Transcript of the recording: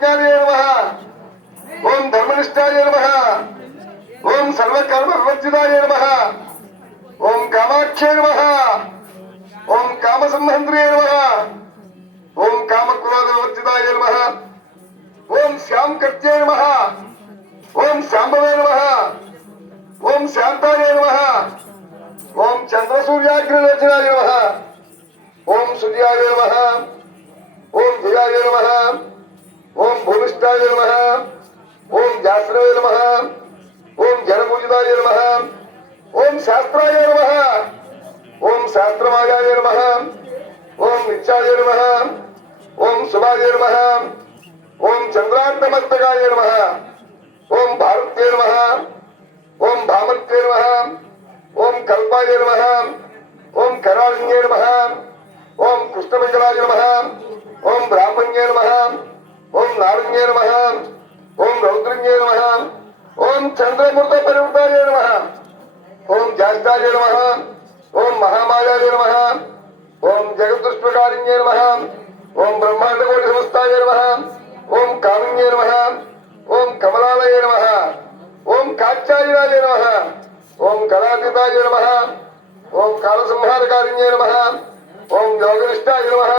सर्वज्ञाय नमः ओम धर्मनिष्ठाय नमः ओम सर्वकर्म विवर्जिताय नमः ओम कामाख्याय नमः ओम कामसंहन्द्रिये नमः ओम कामक्रोध विवर्जिताय नमः ओम श्यामकर्त्ये नमः ओम शांभवे नमः ओम शांताय नमः ओम चंद्रसूर्याग्रलोचनाय नमः ओम सूर्याय नमः ओम धियाय नमः ओम भूमिष्ठाय नमः ओम जास्रवे नमः ओम जनपूजिताय नमः ओम शास्त्राय नमः ओम शास्त्रमायाय नमः ओम नित्याय नमः ओम शुभाय नमः ओम चंद्रार्धमस्तकाय नमः ओम भारत्ये नमः ओम भामत्ये नमः ओम कल्पाय नमः ओम कराण्ये नमः ओम कृष्णमंगलाय नमः ओम ब्राह्मण्ये नमः ओम नारण्ये नमः ओम रौद्रण्ये नमः ओम चंद्रमूर्त परिवृताय नमः ओम ज्येष्ठाय नमः ओम महामायाय नमः ओम जगदुष्प्रकारिण्ये नमः ओम ब्रह्मांडकोटि समस्ताय नमः ओम कामिन्ये नमः ओम कमलालये नमः ओम कात्यायनाय नमः ओम कलातीताय नमः ओम कालसंहारकारिण्ये नमः ओम योगनिष्ठाय नमः।